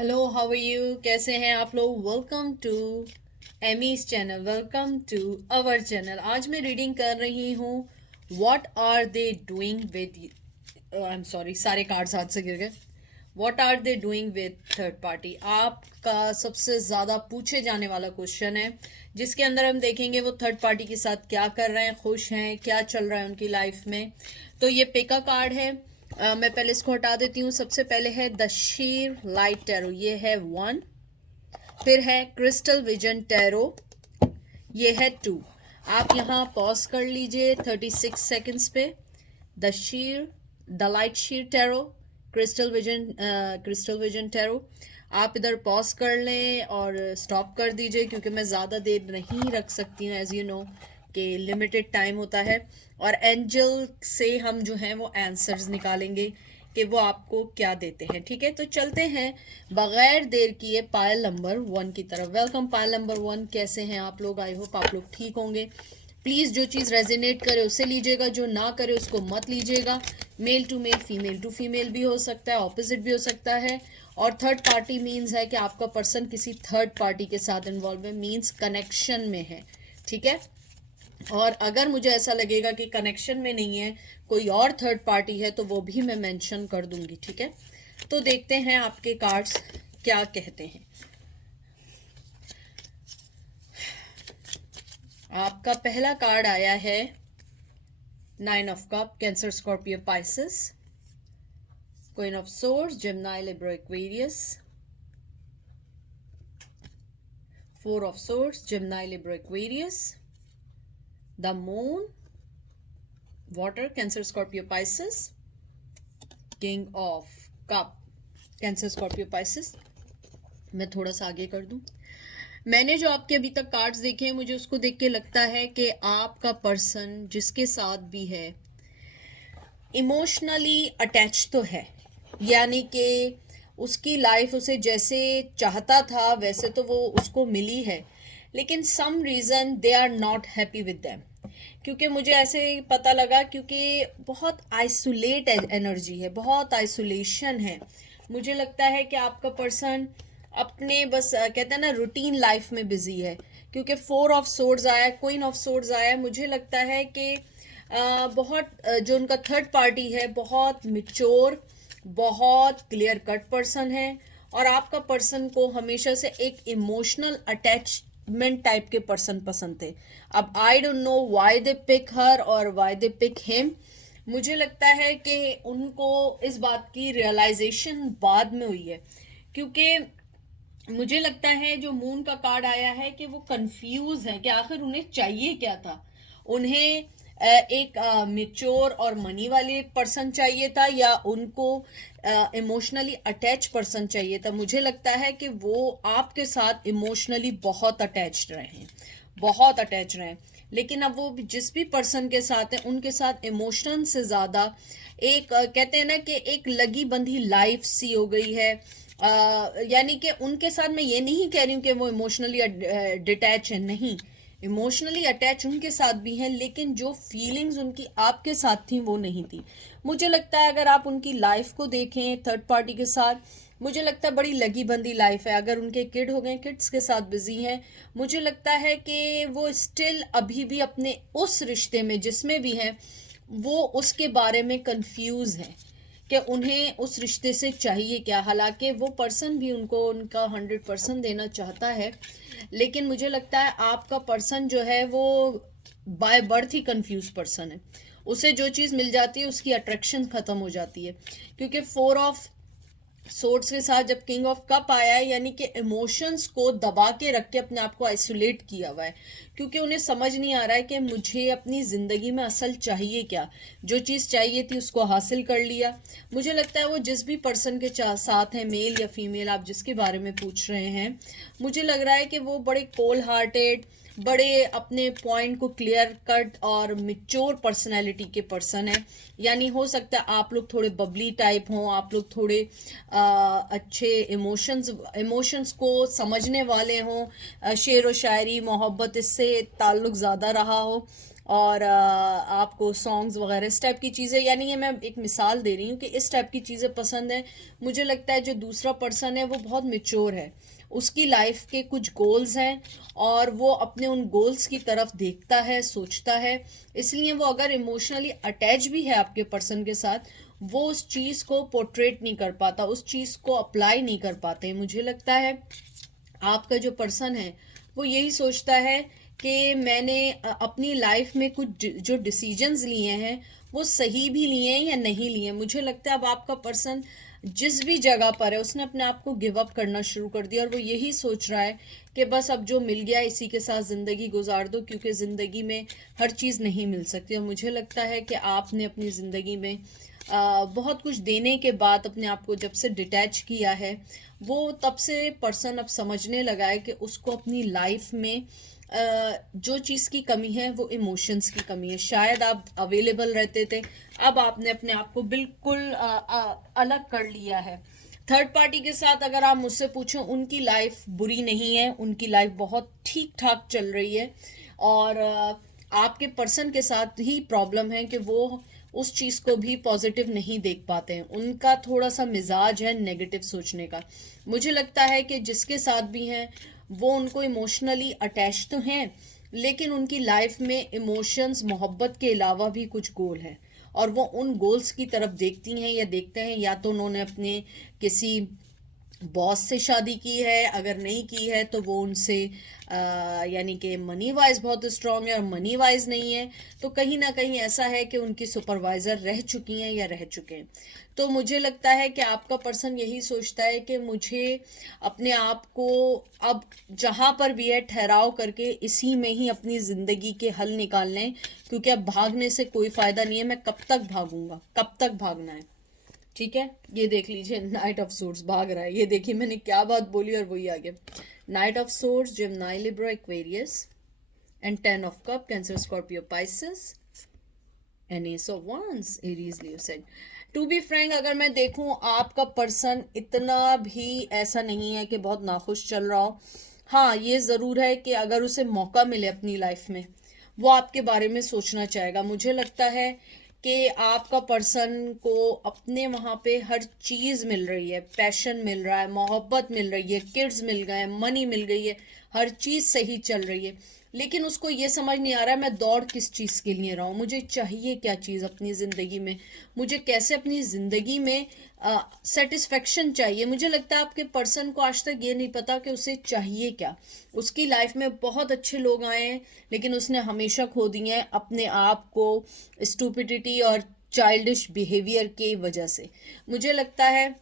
Hello, how are you? कैसे हैं आप लोग? Welcome to Amy's channel, welcome to our channel. आज मैं रीडिंग कर रही हूँ what are they doing with, I am sorry, सारे कार्ड्स हाथ से गिर गए। What are they doing with third party, आपका सबसे ज़्यादा पूछे जाने वाला क्वेश्चन है, जिसके अंदर हम देखेंगे वो थर्ड पार्टी के साथ क्या कर रहे हैं, खुश हैं, क्या चल रहा है उनकी लाइफ में। तो ये पिका कार्ड है। मैं पहले इसको हटा देती हूँ। सबसे पहले है द शीर लाइट टैरो, ये है 1। फिर है क्रिस्टल विजन टैरो, ये है 2। आप यहाँ पॉज कर लीजिए 36 सेकंड्स पे। The seer, the light seer tarot, crystal vision tarot. आप इधर पॉज कर लें और स्टॉप कर दीजिए, क्योंकि मैं ज़्यादा देर नहीं रख सकती हूँ, एज यू नो कि लिमिटेड टाइम होता है। और एंजल से हम जो हैं वो आंसर्स निकालेंगे कि वो आपको क्या देते हैं। ठीक है, तो चलते हैं बगैर देर किए पायल नंबर 1 की तरफ। वेलकम पायल नंबर 1, कैसे हैं आप लोग? आई होप आप लोग ठीक होंगे। प्लीज़ जो चीज़ रेजोनेट करे उसे लीजिएगा, जो ना करे उसको मत लीजिएगा। Male to male, female to female भी हो सकता है, ऑपोजिट भी हो सकता है। और थर्ड पार्टी मीन्स है कि आपका पर्सन किसी थर्ड पार्टी के साथ इन्वॉल्व है, मीन्स कनेक्शन में है। ठीक है, और अगर मुझे ऐसा लगेगा कि कनेक्शन में नहीं है, कोई और थर्ड पार्टी है, तो वो भी मैं मेंशन कर दूंगी। ठीक है, तो देखते हैं आपके कार्ड्स क्या कहते हैं। आपका पहला कार्ड आया है 9 of cup, Cancer, Scorpio, Pisces. Queen of swords, Gemini, Libra, Aquarius. 4 of swords, Gemini, Libra, Aquarius. The moon, water, cancer, Scorpio, Pisces. King of cup, Cancer, Scorpio, Pisces. मैं थोड़ा सा आगे कर दूं। मैंने जो आपके अभी तक कार्ड्स देखे हैं, मुझे उसको देख के लगता है कि आपका पर्सन जिसके साथ भी है इमोशनली अटैच तो है, यानी कि उसकी लाइफ उसे जैसे चाहता था वैसे तो वो उसको मिली है, लेकिन some reason they are not happy with them. क्योंकि मुझे ऐसे पता लगा, क्योंकि बहुत आइसोलेट एनर्जी है, बहुत आइसोलेशन है। मुझे लगता है कि आपका पर्सन अपने बस कहते हैं ना रूटीन लाइफ में बिजी है, क्योंकि 4 ऑफ सोर्ड्स आया, क्वीन ऑफ सोर्ड्स आया। मुझे लगता है कि जो उनका थर्ड पार्टी है बहुत मिच्योर, बहुत क्लियर कट पर्सन है, और आपका पर्सन को हमेशा से एक इमोशनल अटैचमेंट टाइप के पर्सन पसंद थे। अब I don't know why they pick her और व्हाई दे पिक हिम। मुझे लगता है कि उनको इस बात की रियलाइजेशन बाद में हुई है, क्योंकि मुझे लगता है जो मून का कार्ड आया है कि वो कंफ्यूज है कि आखिर उन्हें चाहिए क्या था। उन्हें एक मेच्योर और मनी वाले पर्सन चाहिए था, या उनको इमोशनली अटैच पर्सन चाहिए था। मुझे लगता है कि वो आपके साथ इमोशनली बहुत अटैच्ड रहे हैं, बहुत अटैच रहे हैं, लेकिन अब वो जिस भी पर्सन के साथ है उनके साथ इमोशन से ज़्यादा एक कहते हैं ना कि एक लगी बंधी लाइफ सी हो गई है। यानी कि उनके साथ मैं ये नहीं कह रही हूँ कि वो इमोशनली डिटैच है, नहीं, इमोशनली अटैच उनके साथ भी हैं, लेकिन जो फीलिंग्स उनकी आपके साथ थी वो नहीं थी। मुझे लगता है अगर आप उनकी लाइफ को देखें थर्ड पार्टी के साथ, मुझे लगता है बड़ी लगी बंदी लाइफ है। अगर उनके किड हो गए, किड्स के साथ बिजी हैं, मुझे लगता है कि वो स्टिल अभी भी अपने उस रिश्ते में जिसमें भी हैं, वो उसके बारे में कंफ्यूज हैं कि उन्हें उस रिश्ते से चाहिए क्या। हालांकि वो पर्सन भी उनको उनका 100% देना चाहता है, लेकिन मुझे लगता है आपका पर्सन जो है वो by birth he confuse person है। उसे जो चीज़ मिल जाती है उसकी अट्रैक्शन ख़त्म हो जाती है, क्योंकि 4 ऑफ सोर्ड्स के साथ जब किंग ऑफ कप आया है, यानी कि इमोशंस को दबा के रख के अपने आप को आइसोलेट किया हुआ है, क्योंकि उन्हें समझ नहीं आ रहा है कि मुझे अपनी ज़िंदगी में असल चाहिए क्या। जो चीज़ चाहिए थी उसको हासिल कर लिया। मुझे लगता है वो जिस भी पर्सन के साथ है, मेल या फीमेल, आप जिसके बारे में पूछ रहे हैं, मुझे लग रहा है कि वो बड़े कोल हार्टेड, बड़े अपने पॉइंट को क्लियर कट और मिच्योर पर्सनैलिटी के पर्सन है। यानी हो सकता है आप लोग थोड़े बबली टाइप हों, आप लोग थोड़े अच्छे इमोशंस को समझने वाले हों, शेर व शायरी, मोहब्बत, इससे ताल्लुक़ ज़्यादा रहा हो। और आपको सॉन्ग्स वगैरह इस टाइप की चीज़ें, यानी ये मैं एक मिसाल दे रही हूँ कि इस टाइप की चीज़ें पसंद है। मुझे लगता है जो दूसरा पर्सन है वो बहुत मेच्योर है, उसकी लाइफ के कुछ गोल्स हैं और वो अपने उन गोल्स की तरफ देखता है, सोचता है। इसलिए वो अगर इमोशनली अटैच भी है आपके पर्सन के साथ, वो उस चीज़ को पोर्ट्रेट नहीं कर पाता, उस चीज़ को अप्लाई नहीं कर पाते। मुझे लगता है आपका जो पर्सन है वो यही सोचता है कि मैंने अपनी लाइफ में कुछ जो डिसीजंस लिए हैं वो सही भी लिए हैं या नहीं लिए। मुझे लगता है अब आपका पर्सन जिस भी जगह पर है उसने अपने आप को गिव अप करना शुरू कर दिया और वो यही सोच रहा है कि बस अब जो मिल गया इसी के साथ ज़िंदगी गुजार दो, क्योंकि ज़िंदगी में हर चीज़ नहीं मिल सकती। और मुझे लगता है कि आपने अपनी ज़िंदगी में बहुत कुछ देने के बाद अपने आप को जब से डिटैच किया है, वो तब से पर्सन अब समझने लगा है कि उसको अपनी लाइफ में जो चीज़ की कमी है वो इमोशंस की कमी है। शायद आप अवेलेबल रहते थे, अब आपने अपने आप को बिल्कुल अलग कर लिया है। थर्ड पार्टी के साथ अगर आप मुझसे पूछो, उनकी लाइफ बुरी नहीं है, उनकी लाइफ बहुत ठीक ठाक चल रही है। और आपके पर्सन के साथ ही प्रॉब्लम है कि वो उस चीज़ को भी पॉजिटिव नहीं देख पाते हैं, उनका थोड़ा सा मिजाज है नेगेटिव सोचने का। मुझे लगता है कि जिसके साथ भी हैं वो उनको इमोशनली अटैच तो हैं, लेकिन उनकी लाइफ में इमोशंस मोहब्बत के अलावा भी कुछ गोल हैं और वो उन गोल्स की तरफ देखती हैं या देखते हैं। या तो उन्होंने अपने किसी बॉस से शादी की है, अगर नहीं की है तो वो उनसे यानी कि मनी वाइज बहुत स्ट्रांग है और मनी वाइज नहीं है, तो कहीं ना कहीं ऐसा है कि उनकी सुपरवाइजर रह चुकी हैं या रह चुके हैं। तो मुझे लगता है कि आपका पर्सन यही सोचता है कि मुझे अपने आप को अब जहाँ पर भी है ठहराव करके इसी में ही अपनी ज़िंदगी के हल निकालने हैं, क्योंकि अब भागने से कोई फ़ायदा नहीं है। मैं कब तक भागूंगा, कब तक भागना है। ठीक है, ये देख लीजिए नाइट ऑफ सोर्स भाग रहा है, ये देखिए मैंने क्या बात बोली और वही आ गया। Knight of swords, Gemini, Libra, Aquarius and 10 of cup, Cancer, Scorpio, Pisces and ace of wands, Aries, Leo, said. To be frank, अगर मैं देखूं आपका पर्सन इतना भी ऐसा नहीं है कि बहुत नाखुश चल रहा हो। हाँ, ये ज़रूर है कि अगर उसे मौका मिले अपनी लाइफ में, वो आपके बारे में सोचना चाहेगा। मुझे लगता है कि आपका पर्सन को अपने वहाँ पे हर चीज़ मिल रही है, पैशन मिल रहा है, मोहब्बत मिल रही है, किड्स मिल गए, मनी मिल गई है, हर चीज़ सही चल रही है, लेकिन उसको ये समझ नहीं आ रहा है मैं दौड़ किस चीज़ के लिए रहा हूँ, मुझे चाहिए क्या चीज़ अपनी ज़िंदगी में, मुझे कैसे अपनी ज़िंदगी में सेटिस्फेक्शन चाहिए। मुझे लगता है आपके पर्सन को आज तक ये नहीं पता कि उसे चाहिए क्या। उसकी लाइफ में बहुत अच्छे लोग आए हैं, लेकिन उसने हमेशा खो दिए हैं अपने आप को स्टूपिडिटी और चाइल्डिश बिहेवियर की वजह से। मुझे लगता है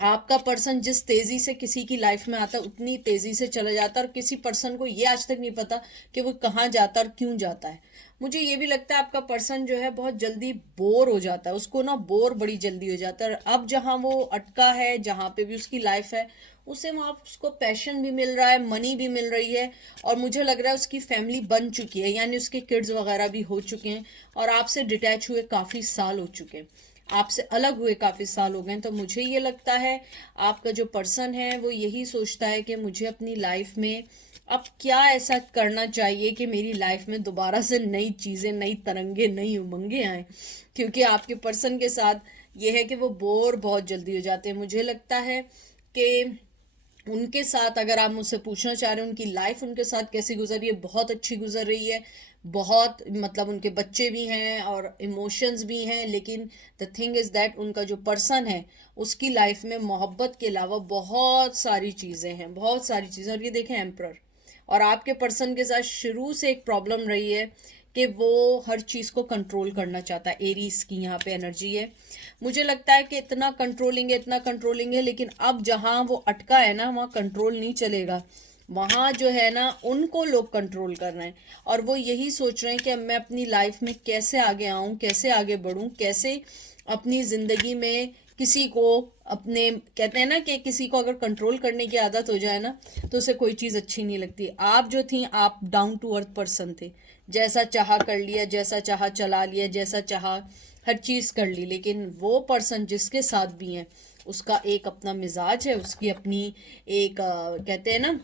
आपका पर्सन जिस तेजी से किसी की लाइफ में आता है उतनी तेजी से चला जाता है, और किसी पर्सन को ये आज तक नहीं पता कि वो कहाँ जाता है और क्यों जाता है। मुझे ये भी लगता है आपका पर्सन जो है बहुत जल्दी बोर हो जाता है, उसको ना बोर बड़ी जल्दी हो जाता है। और अब जहाँ वो अटका है, जहाँ पे भी उसकी लाइफ है, उसे वहाँ उसको पैशन भी मिल रहा है, मनी भी मिल रही है, और मुझे लग रहा है उसकी फैमिली बन चुकी है, यानी उसके किड्स वगैरह भी हो चुके हैं और आपसे डिटैच हुए काफ़ी साल हो चुके हैं, आपसे अलग हुए काफ़ी साल हो गए। तो मुझे ये लगता है आपका जो पर्सन है वो यही सोचता है कि मुझे अपनी लाइफ में अब क्या ऐसा करना चाहिए कि मेरी लाइफ में दोबारा से नई चीज़ें, नई तरंगे, नई उमंगें आए, क्योंकि आपके पर्सन के साथ ये है कि वो बोर बहुत जल्दी हो जाते हैं। मुझे लगता है कि उनके साथ अगर आप मुझसे पूछना चाह रहे हैं उनकी लाइफ उनके साथ कैसी गुजर रही है, बहुत अच्छी गुजर रही है। बहुत मतलब उनके बच्चे भी हैं और इमोशंस भी हैं, लेकिन द थिंग इज़ दैट उनका जो पर्सन है उसकी लाइफ में मोहब्बत के अलावा बहुत सारी चीज़ें हैं, बहुत सारी चीज़ें। और ये देखें एम्प्रर, और आपके पर्सन के साथ शुरू से एक प्रॉब्लम रही है कि वो हर चीज़ को कंट्रोल करना चाहता है। एरीज की यहाँ पे एनर्जी है। मुझे लगता है कि इतना कंट्रोलिंग है, इतना कंट्रोलिंग है, लेकिन अब जहाँ वो अटका है ना वहाँ कंट्रोल नहीं चलेगा, वहाँ जो है ना उनको लोग कंट्रोल कर रहे हैं। और वो यही सोच रहे हैं कि अब मैं अपनी लाइफ में कैसे आगे आऊँ, कैसे आगे बढ़ूँ, कैसे अपनी ज़िंदगी में किसी को अपने, कहते हैं ना कि किसी को अगर कंट्रोल करने की आदत हो जाए ना तो उसे कोई चीज़ अच्छी नहीं लगती। आप जो थी, आप डाउन टू अर्थ पर्सन थे, जैसा चाहा कर लिया, जैसा चाहा चला लिया, जैसा चाहा हर चीज़ कर ली। लेकिन वो पर्सन जिसके साथ भी हैं उसका एक अपना मिजाज है, उसकी अपनी एक कहते हैं ना,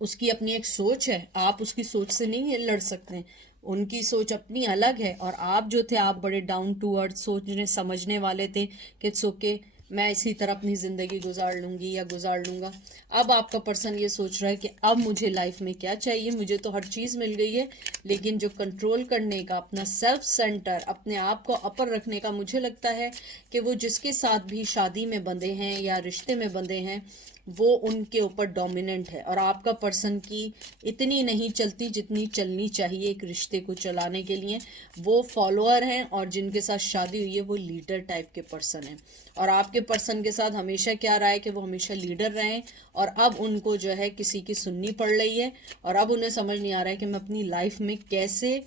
उसकी अपनी एक सोच है, आप उसकी सोच से नहीं लड़ सकते हैं। उनकी सोच अपनी अलग है, और आप जो थे आप बड़े डाउन टू अर्थ सोचने समझने वाले थे कि इट्स ओके, मैं इसी तरह अपनी ज़िंदगी गुजार लूँगी या गुजार लूँगा। अब आपका पर्सन ये सोच रहा है कि अब मुझे लाइफ में क्या चाहिए, मुझे तो हर चीज़ मिल गई है, लेकिन जो कंट्रोल करने का, अपना सेल्फ सेंटर, अपने आप को अपर रखने का, मुझे लगता है कि वो जिसके साथ भी शादी में बंधे हैं या रिश्ते में बंधे हैं वो उनके ऊपर डोमिनेंट है, और आपका पर्सन की इतनी नहीं चलती जितनी चलनी चाहिए एक रिश्ते को चलाने के लिए। वो फॉलोअर हैं, और जिनके साथ शादी हुई है वो लीडर टाइप के पर्सन हैं, और आपके पर्सन के साथ हमेशा क्या रहा है कि वो हमेशा लीडर रहें, और अब उनको जो है किसी की सुननी पड़ रही है, और अब उन्हें समझ नहीं आ रहा है कि मैं अपनी लाइफ में कैसे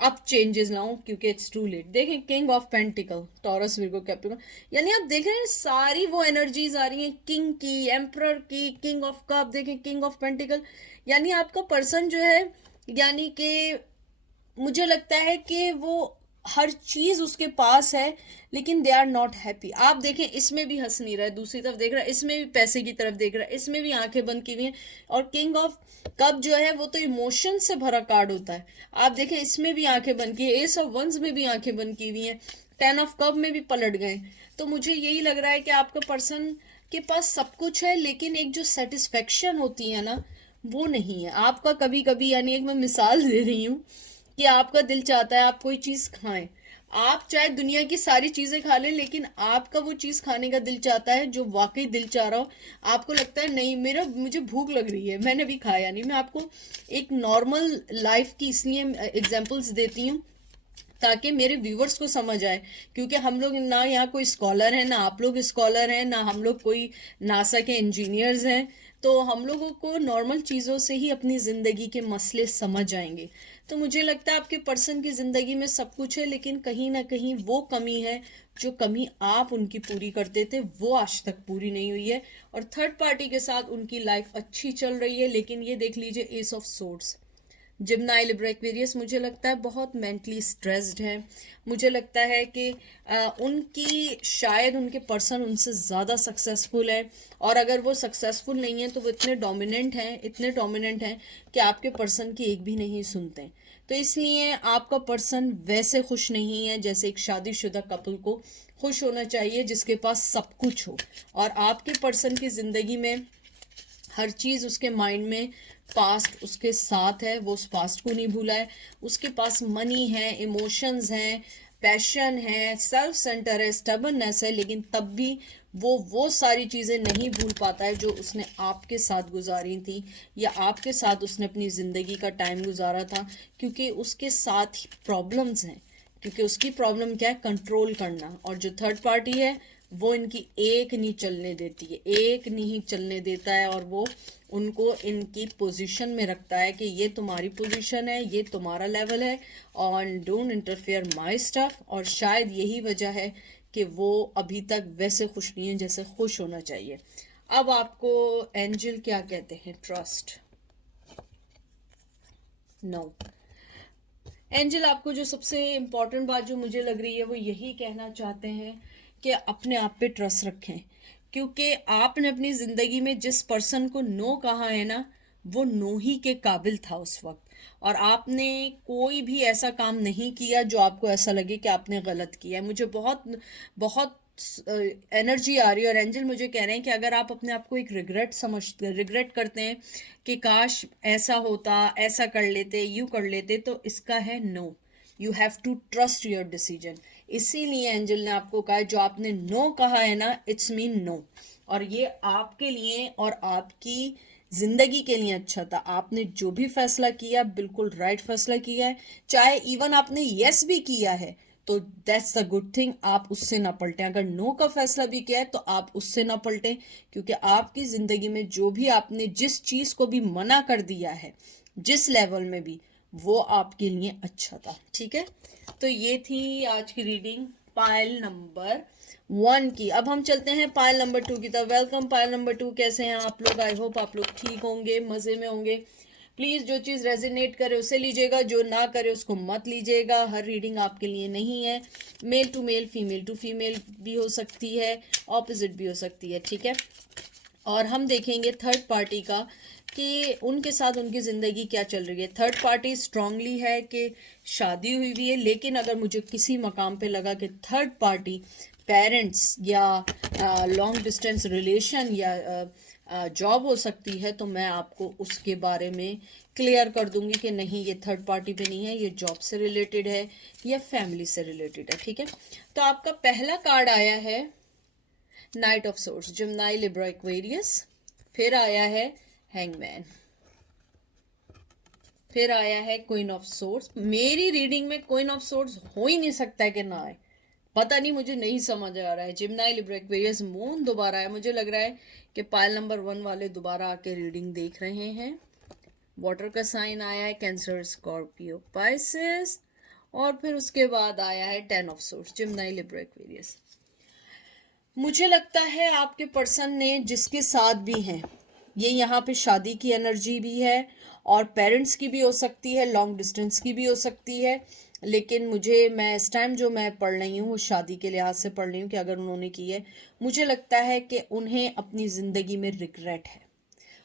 अब चेंजेस लाऊं, क्योंकि इट्स टू लेट। देखें, king of pentacles, Taurus, Virgo, Capricorn, यानी आप देख रहे हैं सारी वो एनर्जीज आ रही हैं, किंग की, एम्परर की, किंग ऑफ कप, देखें किंग ऑफ पेंटिकल, यानी आपका पर्सन जो है, यानी कि मुझे लगता है कि वो हर चीज उसके पास है, लेकिन दे आर नॉट हैप्पी। आप देखें, इसमें भी हंस नहीं रहा है, दूसरी तरफ देख रहा है, इसमें भी पैसे की तरफ देख रहा है, इसमें भी आंखें बंद की हुई हैं, और किंग ऑफ कप जो है वो तो इमोशन से भरा कार्ड होता है। आप देखें, इसमें भी आंखें बंद की है, एस ऑफ वंस में भी आंखें बंद की हुई हैं, टेन ऑफ कप में भी पलट गए। तो मुझे यही लग रहा है कि आपका पर्सन के पास सब कुछ है, लेकिन एक जो सेटिस्फेक्शन होती है ना, वो नहीं है आपका। कभी कभी, यानी एक मैं मिसाल दे रही हूँ कि आपका दिल चाहता है आप कोई चीज़ खाएं, आप चाहे दुनिया की सारी चीज़ें खा लें, लेकिन आपका वो चीज़ खाने का दिल चाहता है जो वाकई दिल चाह रहा हो। आपको लगता है नहीं, मुझे भूख लग रही है, मैंने अभी खाया नहीं। मैं आपको एक नॉर्मल लाइफ की इसलिए एग्जांपल्स देती हूँ ताकि मेरे व्यूवर्स को समझ आए, क्योंकि हम लोग ना यहाँ कोई स्कॉलर हैं, ना आप लोग स्कॉलर हैं, ना हम लोग कोई नासा के इंजीनियर्स हैं, तो हम लोगों को नॉर्मल चीज़ों से ही अपनी ज़िंदगी के मसले समझ आएंगे। तो मुझे लगता है आपके पर्सन की ज़िंदगी में सब कुछ है, लेकिन कहीं ना कहीं वो कमी है जो कमी आप उनकी पूरी करते थे, वो आज तक पूरी नहीं हुई है, और थर्ड पार्टी के साथ उनकी लाइफ अच्छी चल रही है। लेकिन ये देख लीजिए, ace of swords, Gemini, Libra, Aquarius, मुझे लगता है बहुत मेंटली स्ट्रेस्ड है। मुझे लगता है कि उनकी शायद उनके पर्सन उनसे ज़्यादा सक्सेसफुल है, और अगर वो सक्सेसफुल नहीं है तो वो इतने डोमिनेंट हैं, इतने डोमिनेंट हैं कि आपके पर्सन की एक भी नहीं सुनते। तो इसलिए आपका पर्सन वैसे खुश नहीं है जैसे एक शादीशुदा कपल को खुश होना चाहिए जिसके पास सब कुछ हो, और आपके पर्सन की ज़िंदगी में हर चीज़ उसके माइंड में पास्ट उसके साथ है, वो उस पास्ट को नहीं भूला है। उसके पास मनी है, इमोशंस हैं, पैशन है, सेल्फ सेंटर है, स्टबर्ननेस है, लेकिन तब भी वो सारी चीज़ें नहीं भूल पाता है जो उसने आपके साथ गुजारी थी, या आपके साथ उसने अपनी ज़िंदगी का टाइम गुजारा था, क्योंकि उसके साथ ही प्रॉब्लम्स हैं। क्योंकि उसकी प्रॉब्लम क्या है, कंट्रोल करना, और जो थर्ड पार्टी है वो इनकी एक नहीं चलने देती है, एक नहीं चलने देता है, और वो उनको इनकी पोजीशन में रखता है कि ये तुम्हारी पोजीशन है, ये तुम्हारा लेवल है, और डोंट इंटरफेयर माय स्टफ। और शायद यही वजह है कि वो अभी तक वैसे खुश नहीं है जैसे खुश होना चाहिए। अब आपको एंजल क्या कहते हैं, ट्रस्ट, नो। एंजल आपको जो सबसे इम्पोर्टेंट बात जो मुझे लग रही है वो यही कहना चाहते हैं कि अपने आप पे ट्रस्ट रखें, क्योंकि आपने अपनी ज़िंदगी में जिस पर्सन को नो कहा है ना, वो नो ही के काबिल था उस वक्त, और आपने कोई भी ऐसा काम नहीं किया जो आपको ऐसा लगे कि आपने गलत किया है। मुझे बहुत बहुत एनर्जी आ रही है, और एंजल मुझे कह रहे हैं कि अगर आप अपने आप को एक रिग्रेट करते हैं कि काश ऐसा होता, ऐसा कर लेते, यूँ कर लेते, तो इसका है no. You have to trust your decision. इसीलिए एंजल ने आपको कहा, जो आपने नो कहा है ना, इट्स मीन नो, और ये आपके लिए और आपकी जिंदगी के लिए अच्छा था। आपने जो भी फैसला किया बिल्कुल राइट फैसला किया है, चाहे इवन आपने यस भी किया है तो दैट्स द गुड थिंग, आप उससे ना पलटें। अगर नो का फैसला भी किया है तो आप उससे ना पलटें, क्योंकि आपकी ज़िंदगी में जो भी आपने जिस चीज़ को भी मना कर दिया है, जिस लेवल में भी, वो आपके लिए अच्छा था। ठीक है, तो ये थी आज की रीडिंग पायल नंबर 1 की। अब हम चलते हैं पायल नंबर 2 की तरफ। वेलकम पायल नंबर 2, कैसे हैं आप लोग? आई होप आप लोग ठीक होंगे, मज़े में होंगे। प्लीज़ जो चीज़ रेजिनेट करे उसे लीजिएगा, जो ना करे उसको मत लीजिएगा। हर रीडिंग आपके लिए नहीं है, male to male, female to female भी हो सकती है, ऑपोजिट भी हो सकती है। ठीक है, और हम देखेंगे थर्ड पार्टी का कि उनके साथ उनकी ज़िंदगी क्या चल रही है। थर्ड पार्टी स्ट्रांगली है कि शादी हुई हुई है, लेकिन अगर मुझे किसी मकाम पे लगा कि थर्ड पार्टी पेरेंट्स या लॉन्ग डिस्टेंस रिलेशन या जॉब हो सकती है, तो मैं आपको उसके बारे में क्लियर कर दूंगी कि नहीं, ये थर्ड पार्टी पे नहीं है, ये जॉब से रिलेटेड है या फैमिली से रिलेटेड है। ठीक है, तो आपका पहला कार्ड आया है night of swords, Gemini, Libra, Aquarius. फिर आया है हैंगमैन। फिर आया है क्वीन ऑफ सोर्स। मेरी रीडिंग में क्वीन ऑफ सोर्स हो ही नहीं सकता है कि ना आए, पता नहीं, मुझे नहीं समझ आ रहा है। जेमिनी, लिब्रा, एक्वेरियस, मून दोबारा है। मुझे लग रहा है कि पाइल नंबर 1 वाले दोबारा आके रीडिंग देख रहे हैं। वाटर का साइन आया है कैंसर, स्कॉर्पियो, पाइसेस। और फिर उसके बाद आया है 10 of swords, Gemini, Libra, Aquarius. मुझे लगता है आपके पर्सन ने जिसके साथ भी हैं, ये यहाँ पे शादी की एनर्जी भी है और पेरेंट्स की भी हो सकती है, लॉन्ग डिस्टेंस की भी हो सकती है। लेकिन मैं इस टाइम जो मैं पढ़ रही हूँ वो शादी के लिहाज से पढ़ रही हूँ कि अगर उन्होंने की है, मुझे लगता है कि उन्हें अपनी ज़िंदगी में रिग्रेट है,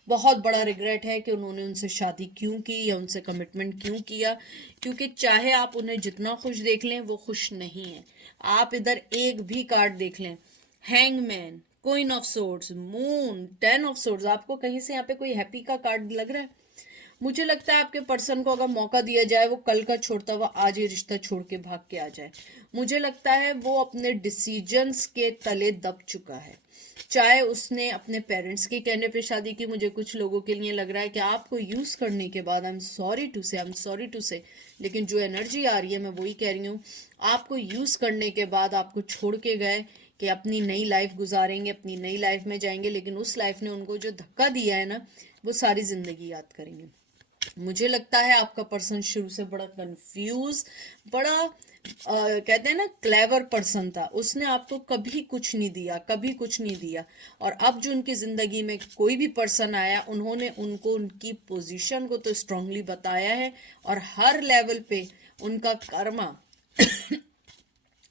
बहुत बड़ा रिग्रेट है कि उन्होंने उनसे शादी क्यों की या उनसे कमिटमेंट क्यों किया। क्योंकि चाहे आप उन्हें जितना खुश देख लें, वो खुश नहीं है। आप इधर एक भी कार्ड देख लें, hangman, queen of swords, moon, 10 of swords, आपको कहीं से यहाँ पे कोई हैप्पी का कार्ड लग रहा है? मुझे लगता है आपके पर्सन को अगर मौका दिया जाए, वो कल का छोड़ता हुआ आज ये रिश्ता छोड़ के भाग के आ जाए। मुझे लगता है वो अपने डिसीजंस के तले दब चुका है। चाहे उसने अपने पेरेंट्स के कहने पे शादी की, मुझे कुछ लोगों के लिए लग रहा है कि आपको यूज़ करने के बाद, आई एम सॉरी टू से, लेकिन जो एनर्जी आ रही है मैं वही कह रही हूँ, आपको यूज़ करने के बाद आपको छोड़ के गए कि अपनी नई लाइफ गुजारेंगे, अपनी नई लाइफ में जाएंगे, लेकिन उस लाइफ ने उनको जो धक्का दिया है ना, वो सारी ज़िंदगी याद करेंगे। मुझे लगता है आपका पर्सन शुरू से बड़ा कंफ्यूज, बड़ा कहते हैं ना क्लेवर पर्सन था। उसने आपको कभी कुछ नहीं दिया, कभी कुछ नहीं दिया। और अब जो उनकी ज़िंदगी में कोई भी पर्सन आया, उन्होंने उनको उनकी पोजीशन को तो स्ट्रांगली बताया है और हर लेवल पे उनका कर्मा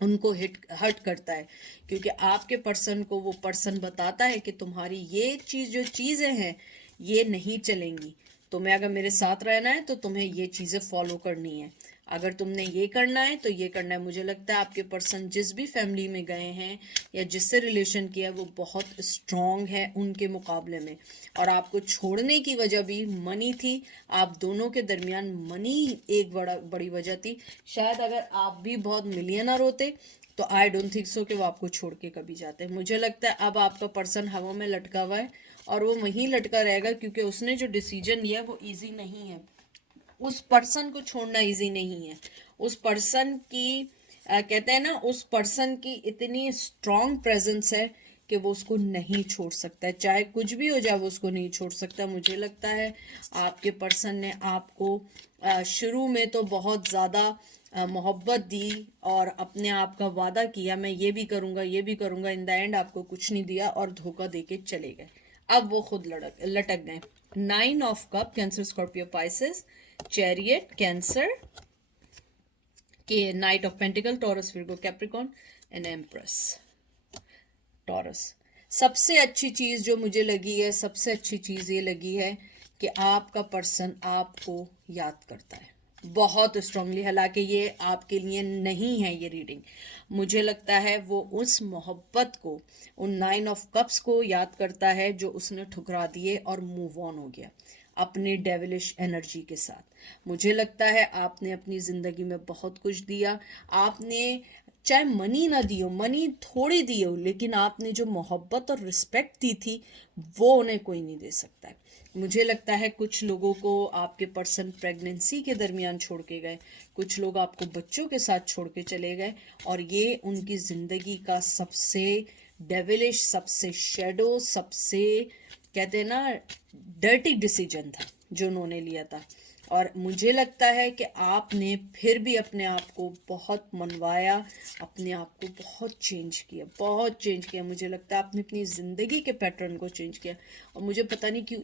उनको हर्ट करता है। क्योंकि आपके पर्सन को वो पर्सन बताता है कि तुम्हारी ये चीज़, जो चीज़ें हैं, ये नहीं चलेंगी। तुम्हें अगर मेरे साथ रहना है तो तुम्हें ये चीज़ें फॉलो करनी है, अगर तुमने ये करना है तो ये करना है। मुझे लगता है आपके पर्सन जिस भी फैमिली में गए हैं या जिससे रिलेशन किया है, वो बहुत स्ट्रॉन्ग है उनके मुकाबले में। और आपको छोड़ने की वजह भी मनी थी। आप दोनों के दरमियान मनी एक बड़ी वजह थी। शायद अगर आप भी बहुत मिलियनर होते तो आई डोंट थिंक सो कि वो आपको छोड़ के कभी जाते। मुझे लगता है अब आपका पर्सन हवा में लटका हुआ है और वो वहीं लटका रहेगा, क्योंकि उसने जो डिसीजन लिया वो इजी नहीं है। उस पर्सन को छोड़ना इजी नहीं है। उस पर्सन की कहते हैं ना, उस पर्सन की इतनी स्ट्रॉन्ग प्रेजेंस है कि वो उसको नहीं छोड़ सकता है, चाहे कुछ भी हो जाए वो उसको नहीं छोड़ सकता। मुझे लगता है आपके पर्सन ने आपको शुरू में तो बहुत ज़्यादा मोहब्बत दी और अपने आप का वादा किया, मैं ये भी करूँगा, ये भी करूँगा। इन द एंड आपको कुछ नहीं दिया और धोखा दे के चले गए। अब वो खुद लटक गए। 9 of cup, Cancer, Scorpio, Pisces, chariot, Cancer के, knight of pentacles, Taurus, Virgo, Capricorn and empress, Taurus. सबसे अच्छी चीज़ जो मुझे लगी है, सबसे अच्छी चीज़ ये लगी है कि आपका पर्सन आपको याद करता है बहुत स्ट्रांगली। हालांकि ये आपके लिए नहीं है ये रीडिंग, मुझे लगता है वो उस मोहब्बत को, उन 9 ऑफ कप्स को याद करता है जो उसने ठुकरा दिए और मूव ऑन हो गया अपनी डेविलिश एनर्जी के साथ। मुझे लगता है आपने अपनी ज़िंदगी में बहुत कुछ दिया। आपने चाहे मनी ना दी हो, मनी थोड़ी दी हो, लेकिन आपने जो मोहब्बत और रिस्पेक्ट दी थी वो उन्हें कोई नहीं दे सकता है। मुझे लगता है कुछ लोगों को आपके पर्सन प्रेगनेंसी के दरमियान छोड़ के गए, कुछ लोग आपको बच्चों के साथ छोड़ के चले गए, और ये उनकी ज़िंदगी का सबसे डेविलिश, सबसे शेडो, सबसे कहते हैं ना डर्टी डिसीजन था जो उन्होंने लिया था। और मुझे लगता है कि आपने फिर भी अपने आप को बहुत मनवाया, अपने आप को बहुत चेंज किया, बहुत चेंज किया। मुझे लगता है आपने अपनी ज़िंदगी के पैटर्न को चेंज किया। और मुझे पता नहीं क्यों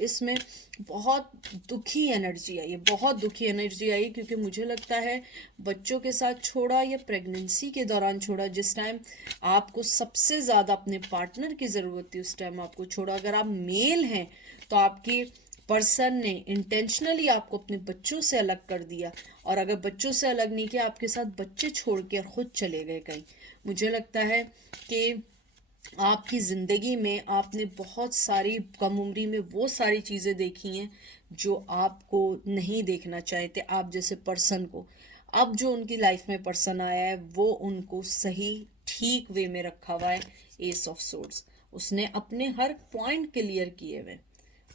इसमें बहुत दुखी एनर्जी आई, बहुत दुखी एनर्जी आई, क्योंकि मुझे लगता है बच्चों के साथ छोड़ा या प्रेगनेंसी के दौरान छोड़ा, जिस टाइम आपको सबसे ज़्यादा अपने पार्टनर की ज़रूरत थी उस टाइम आपको छोड़ा। अगर आप मेल हैं तो आपकी पर्सन ने इंटेंशनली आपको अपने बच्चों से अलग कर दिया, और अगर बच्चों से अलग नहीं किया, आपके साथ बच्चे छोड़ के और खुद चले गए कहीं, मुझे लगता है कि आपकी ज़िंदगी में आपने बहुत सारी कम उम्री में वो सारी चीज़ें देखी हैं जो आपको नहीं देखना चाहते थे आप जैसे पर्सन को। अब जो उनकी लाइफ में पर्सन आया है वो उनको सही ठीक वे में रखा हुआ है। एस ऑफ सोर्ड्स, उसने अपने हर पॉइंट क्लियर किए हुए,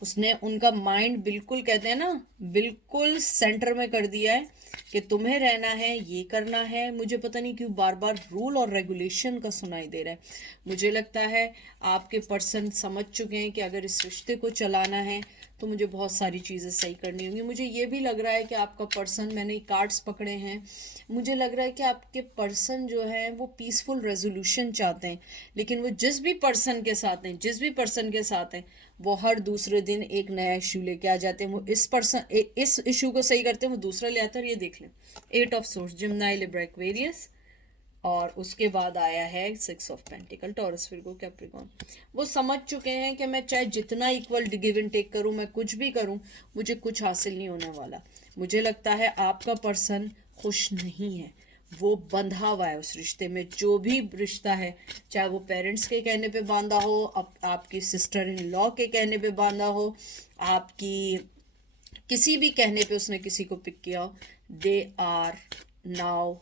उसने उनका माइंड बिल्कुल, कहते हैं ना, बिल्कुल सेंटर में कर दिया है कि तुम्हें रहना है, ये करना है। मुझे पता नहीं क्यों बार बार रूल और रेगुलेशन का सुनाई दे रहा है। मुझे लगता है आपके पर्सन समझ चुके हैं कि अगर इस रिश्ते को चलाना है तो मुझे बहुत सारी चीज़ें सही करनी होंगी। मुझे ये भी लग रहा है कि आपका पर्सन, मैंने कार्ड्स पकड़े हैं, मुझे लग रहा है कि आपके पर्सन जो है वो पीसफुल रेजोल्यूशन चाहते हैं, लेकिन वो जिस भी पर्सन के साथ हैं, जिस भी पर्सन के साथ हैं, वो हर दूसरे दिन एक नया इशू लेके आ जाते हैं। वो इस इशू को सही करते हैं, वो दूसरा ले आते हैं। और ये देख लें, 8 ऑफ सोर्स, जिम्नाई, लिब्रा, एक्वेरियस, और उसके बाद आया है 6 of pentacles, Taurus, Virgo, Capricorn. वो समझ चुके हैं कि मैं चाहे जितना इक्वल गिव एंड टेक करूं, मैं कुछ भी करूं, मुझे कुछ हासिल नहीं होने वाला। मुझे लगता है आपका पर्सन खुश नहीं है, वो बंधा हुआ है उस रिश्ते में। जो भी रिश्ता है, चाहे वो पेरेंट्स के कहने पे बांधा हो, आपकी सिस्टर इन लॉ के कहने पे बांधा हो, आपकी किसी भी कहने पे उसने किसी को पिक किया हो, they are now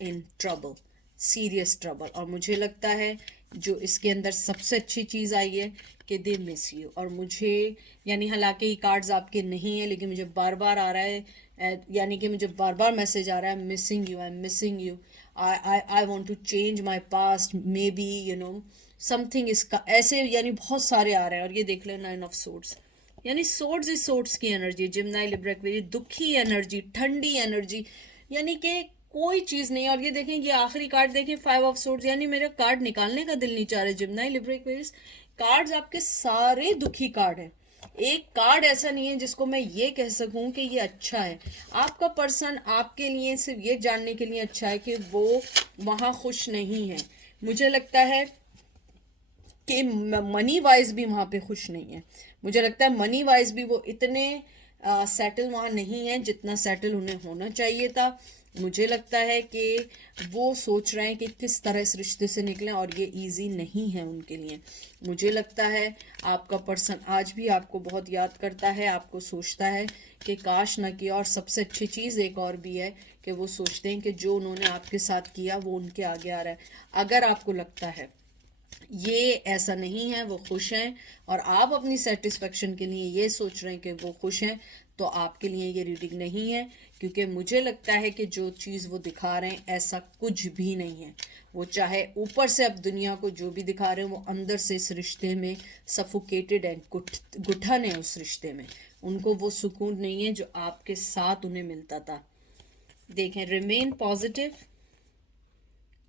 in trouble, serious trouble. और मुझे लगता है जो इसके अंदर सबसे अच्छी चीज़ आई है कि दे मिस यू। और मुझे, यानी हालांकि ये कार्ड्स आपके नहीं है, लेकिन मुझे बार बार आ रहा है, यानी कि मुझे बार बार मैसेज आ रहा है, missing you, I am missing you, I want to change my past, maybe you know something, इसका ऐसे यानी बहुत सारे आ रहे हैं। और ये देख लें 9 ऑफ सोर्ड्स, यानी सोर्ड्स इज सोर्ड्स की एनर्जी, जिम्नाई, लिब्रा, एक्वेरियस, दुखी एनर्जी, ठंडी एनर्जी, यानी कि कोई चीज़ नहीं। और ये देखें, ये आखिरी कार्ड देखें, 5 ऑफ सोर्ड्स, यानी मेरा कार्ड निकालने का दिल नहीं चाह रहा। जिम्नाई, लिब्रा, एक्वेरियस, कार्ड्स आपके सारे दुखी कार्ड हैं। एक कार्ड ऐसा नहीं है जिसको मैं ये कह सकूं कि ये अच्छा है। आपका पर्सन आपके लिए सिर्फ ये जानने के लिए अच्छा है कि वो वहाँ खुश नहीं है। मुझे लगता है कि मनी वाइज भी वहाँ पे खुश नहीं है। मुझे लगता है मनी वाइज भी वो इतने सेटल वहाँ नहीं है जितना सेटल उन्हें होना चाहिए था। मुझे लगता है कि वो सोच रहे हैं कि किस तरह इस रिश्ते से निकलें, और ये इजी नहीं है उनके लिए। मुझे लगता है आपका पर्सन आज भी आपको बहुत याद करता है, आपको सोचता है कि काश ना किया। और सबसे अच्छी चीज़ एक और भी है कि वो सोचते हैं कि जो उन्होंने आपके साथ किया वो उनके आगे आ रहा है। अगर आपको लगता है ये ऐसा नहीं है, वो खुश हैं, और आप अपनी सेटिस्फेक्शन के लिए ये सोच रहे हैं कि वो खुश हैं, तो आपके लिए ये रीडिंग नहीं है। क्योंकि मुझे लगता है कि जो चीज़ वो दिखा रहे हैं ऐसा कुछ भी नहीं है। वो चाहे ऊपर से अब दुनिया को जो भी दिखा रहे हैं, वो अंदर से इस रिश्ते में सफोकेटेड एंड गुठन है उस रिश्ते में। उनको वो सुकून नहीं है जो आपके साथ उन्हें मिलता था। देखें, remain positive,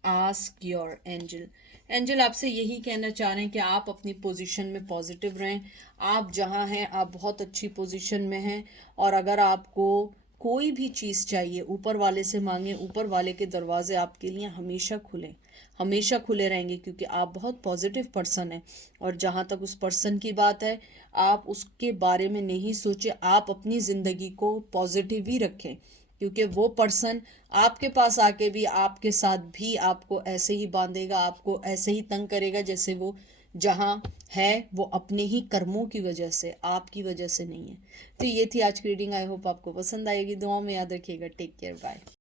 ask your angel. Angel आपसे यही कहना चाह रहे हैं कि आप अपनी पोजीशन में पॉजिटिव रहें। आप जहां हैं आप बहुत अच्छी पोजीशन में हैं, और अगर आपको कोई भी चीज़ चाहिए ऊपर वाले से मांगे, ऊपर वाले के दरवाजे आपके लिए हमेशा खुले, हमेशा खुले रहेंगे, क्योंकि आप बहुत पॉजिटिव पर्सन हैं। और जहाँ तक उस पर्सन की बात है, आप उसके बारे में नहीं सोचें, आप अपनी ज़िंदगी को पॉजिटिव ही रखें, क्योंकि वो पर्सन आपके पास आके भी आपके साथ भी आपको ऐसे ही बांधेगा, आपको ऐसे ही तंग करेगा जैसे वो जहाँ है वो अपने ही कर्मों की वजह से, आपकी वजह से नहीं है। तो ये थी आज की रीडिंग। आई होप आपको पसंद आएगी। दुआओं में याद रखिएगा। Take care, bye.